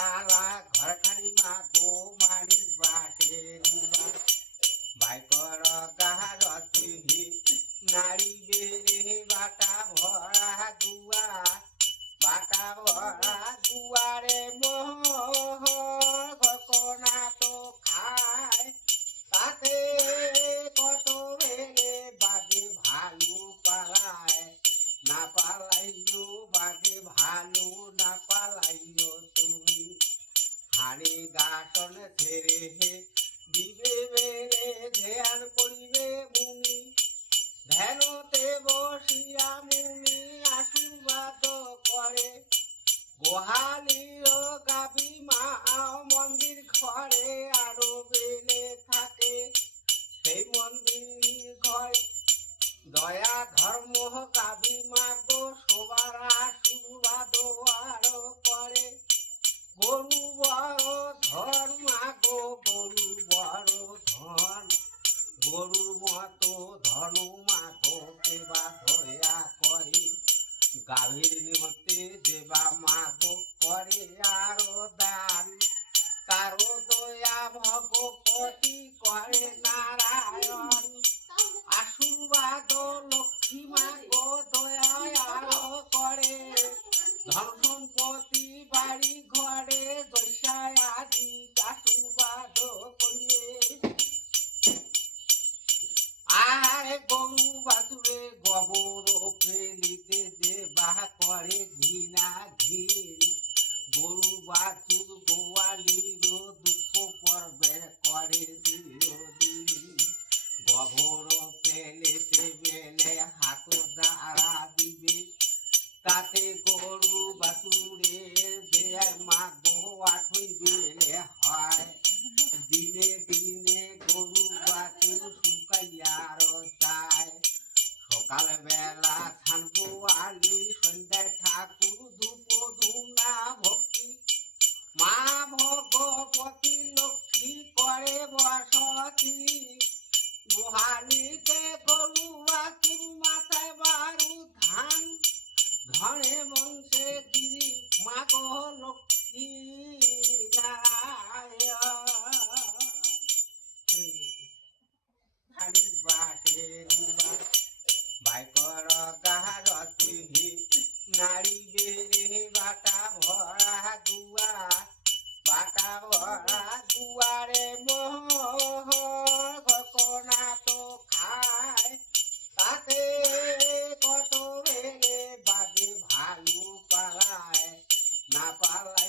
পালা ঘরখানি মা গো মারি বাটে ভাইপর গারতি নারী বেড়ে বাটা ভরা দুয়া বাটা ভরা দুয়ারে মোহ ঘটনা তো খায় তাতে কত বেড়ে বাগে ভালো পালায় না পালাইও বাগে ভালো না পালাইও তুমি হাড়ি গাছন ছেড়ে দিবে বেড়ে ধ্যান করিবে মুনি ধ্যানতে বসিয়া মুনি আশীর্বাদ করে গোহালিও গাবি মা মন্দির ঘরে আরো বেলে থাকে সেই মন্দির ঘর দয়া ধর্ম গাবি মা গো সবার আশীর্বাদ আরো করে গরু বড় ধন মা গো গরু বড় ধন গরুর মতো ধন মা গো সেবা দয়া করে গাভীর নিমতে দেবা মা গো করে আরো দান কারো দয়া ভগবতী করে নারায়ণ আশীর্বাদ লক্ষ্মী মা গো দয়া আরো করে ধন সম্পত্তি বাড়ি ঘরে দশায় আদি আশীর্বাদ করিয়ে আয় গরু বাছুরে গোবর ফেলিতে যে বাহ করে ঘৃণা ঘিন গরু বাছুর গোয়ালির দুঃখ পর্বে করে চিরদিন গোবর ফেলিতে বেলে হাত দ্বারা দিবে তাতে গরু বাছুরের দেয় মা গো আঠই বেলে হয় দিনে দিনে গরু বাছুর শুকাইয়ার যায় সকাল বেলা স্নান গোয়ালি সন্ধ্যায় ঠাকুর ধূপ ধুনা ভক্তি মা ভগবতী লক্ষ্মী করে বসতি গোহালিতে গরু বাছুর মাথায় বারু ধান ধনে বংশে গিরি মা গো লক্ষ্মী নারায়ণ বাটে ভাইপর গারতি নারী বেড়ে বাটা ভরা দুয়া বাটা ভরা দুয়ারে মোহ ঘটনা তো খায় তাতে কত বেড়ে বাগে ভালো পালায় না পালায়